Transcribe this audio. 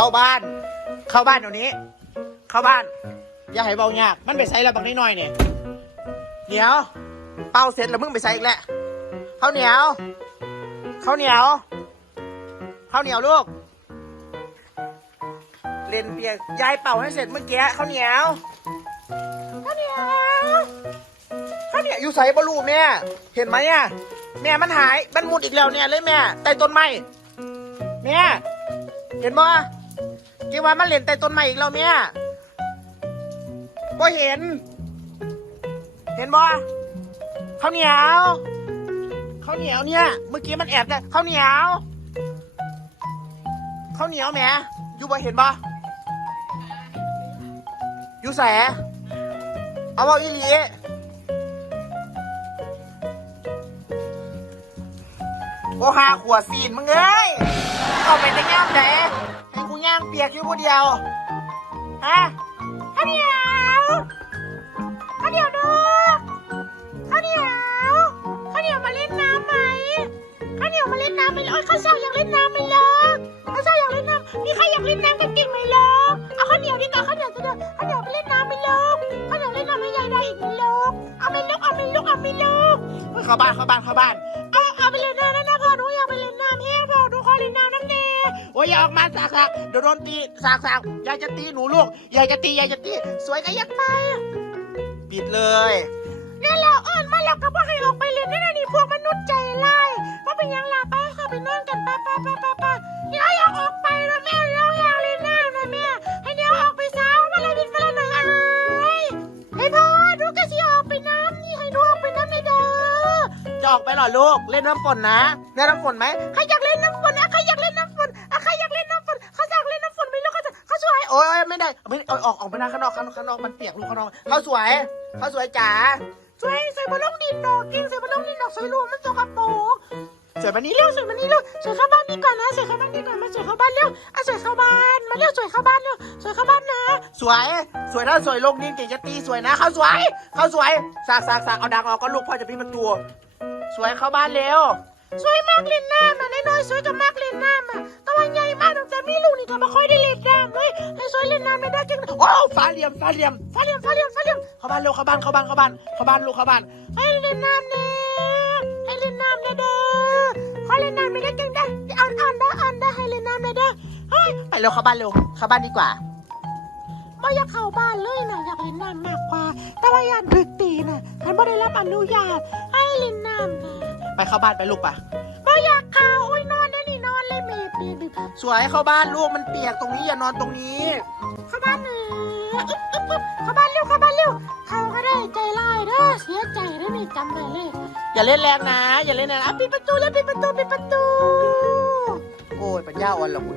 เข้าบ้าน เข้าบ้านเดี๋ยวนี้ เข้าบ้าน อย่าให้เบายาก มันไปใส่แล้วบางนิดหน่อยเนี่ยเดี๋ยว เป่าเสร็จแล้วมึงไปใส่อีกแหล้วข้าวเหนียวข้าวเหนียวข้าวเหนียวลูก เล่นเปียกยายเป่าให้เสร็จเมื่อกี้ข้าวเหนียวข้าวเหนียวข้าวเหนียวอยู่ใส่บอลูแม่เห็นไหมอะแม่มันหายมันมุดอีกแล้วเนี่ยเลยแม่ใต้ต้นไม้แม่เห็นบ่ เกี่ว่ามันเล่นใต้ต้นไม้อีกแล้วแม่บ่เห็น เห็นบ่ข้าวเหนียวข้าวเหนียวเนี่ย เมื่อกี้มันแอบเนี่ยข้าวเหนียวข้าวเหนียวแหมอยู่บ่เห็นบ่อยู่แสเอาบ่อีหลีโอ้หาขวดซีนมึงเอ้ยเอาไปแต่ย่ามไหนให้กูย่างเปียกอยู่ผู้เดียว ฮะข้าวเหนียวข้าวเหนียวดูข้าวเหนียวข้าวเหนียวมาเล่นน้ำไหมข้าวเหนียวมาเล่นน้ำไหมโอ้ยข้าวเช้าอยากเล่นน้ำไหมล่ะข้าวเช้าอยากเล่นน้ำมีใครอยากเล่นน้ำกันจริงไหมล่ะเอาข้าวเหนียวดีกว่าข้าวเหนียวจะเดินข้าวเหนียวไปเล่นน้ำไหมลูกข้าวเหนียวเล่นน้ำให้ยายได้อีกไหมลูกเอาไปลูกเอาไปลูกเอาไปลูกเข้าบ้านเข้าบ้านเข้าบ้านเอาเอาไปเล่นน้ำนะ อ้ยอย่าออกมาสากสากเดี๋ยวโดนตีสากสากยายจะตีหนูลูกยายจะตียายจะตีสวยก็ยักไปปิดเลยนี่เราเอิญมาแล้วก็ว่าให้ออกไปเรียนนี่นะนี่พวกมนุษย์ใจร้ายว่าเป็นหยังล่ะป้าเข้าไปนอนกันป้าป้าป้าป้าป้าเดี๋ยวอยากออกไปนะแม่เดี๋ยวอยากเล่นน้ำนะแม่ให้เดี๋ยวออกไปสาวมาเลยบินมาเลยหนึ่งอะไรให้พ่อดูกระสีออกไปน้ำนี่ให้ดูออกไปน้ำเลยเด้อจะออกไปเหรอลูกเล่นน้ำฝนนะเล่นน้ำฝนไหมใครอยากเล่นน้ำฝนอะใครอยากเล่น โอ้ยไม่ได้ไม่เอาออกออกไปนะข้างนอกข้างนอกข้างนอกมันเปียกลูกข้างนอกเขาสวยเขาสวยจ๋าสวยสวยบนลงดินดอกกินสวยบนลงดินดอกสวยรวมมันสกปรกสวยมานี้เร็วสวยมานี้เร็วสวยเข้าบ้านดีก่อนนะสวยเข้าบ้านดีก่อนมาสวยเข้าบ้านเร็วอะสวยเข้าบ้านมาเร็วสวยเข้าบ้านเร็วสวยเข้าบ้านนะ สวยสวยถ้าสวยลงดินเก่งจะตีสวยนะเขาสวยเขาสวยสากสากสากเอาดังออกก็ลูกพ่อจะพิมพ์ตัว สวยเข้าบ้านเร็ว สวยมากเล่นน้ำอะน้อยๆสวยก็มากเล่นน้ำอะตะวันใหญ่มากตั้งแต่มีลูกนี่ก็ไม่ค่อยได้เล่นน้ำเลยให้สวยเล่นน้ำไม่ได้จริงโอ้ฟ้าเหลี่ยมฟ้าเหลี่ยมฟ้าเหลี่ยมฟ้าเหลี่ยมฟ้าเหลี่ยมเข้าบ้านเร็วเข้าบ้านเข้าบ้านเข้าบ้านเข้าบ้านลูกเข้าบ้านให้เล่นน้ำเน่ให้เล่นน้ำเน่เด้อขอเล่นน้ำไม่ได้จริงได้อ่านอ่านได้อ่านได้ให้เล่นน้ำเน่เด้อเฮ้ยไปเร็วเข้าบ้านเร็วเข้าบ้านดีกว่าไม่อยากเข้าบ้านเลยนะอยากเล่นน้ำมากกว่า แต่ว่าอยากดึกตีนะฉันไม่ได้รับอนุญาตให้เล่นน้ำนะ ไปเข้าบ้านไปลูกปะไม่อยากเข้าโอ้ยนอนได้นี่นอนเลยเมย์เปียกสวยเข้าบ้านลูกมันเปียกตรงนี้อย่านอนตรงนี้ เข้าบ้านเอออึ๊บอึ๊บอึ๊บเข้าบ้านเร็วเข้าบ้านเร็วเข้าก็ได้ใจร้ายเด้อเสียใจได้อนี่จำไว้เลย อย่าเล่นแรงนะ อย่าเล่นแรงอะปิดประตูแล้วปิดประตูปิดประตู โอ้ยปัญญาอ่อนเหรอคุณ